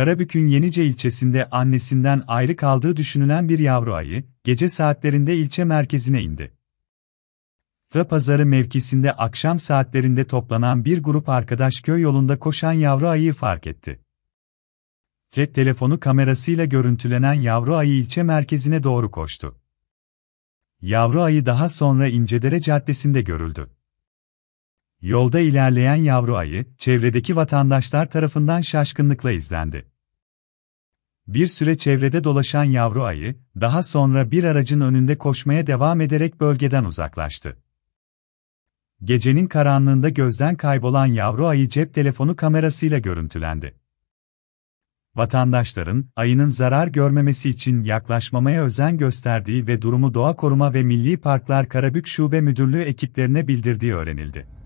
Karabük'ün Yenice ilçesinde annesinden ayrı kaldığı düşünülen bir yavru ayı, gece saatlerinde ilçe merkezine indi. Pazarı mevkisinde akşam saatlerinde toplanan bir grup arkadaş köy yolunda koşan yavru ayıyı fark etti. Cep telefonu kamerasıyla görüntülenen yavru ayı ilçe merkezine doğru koştu. Yavru ayı daha sonra İncedere Caddesi'nde görüldü. Yolda ilerleyen yavru ayı, çevredeki vatandaşlar tarafından şaşkınlıkla izlendi. Bir süre çevrede dolaşan yavru ayı, daha sonra bir aracın önünde koşmaya devam ederek bölgeden uzaklaştı. Gecenin karanlığında gözden kaybolan yavru ayı cep telefonu kamerasıyla görüntülendi. Vatandaşların, ayının zarar görmemesi için yaklaşmamaya özen gösterdiği ve durumu Doğa Koruma ve Milli Parklar Karabük Şube Müdürlüğü ekiplerine bildirdiği öğrenildi.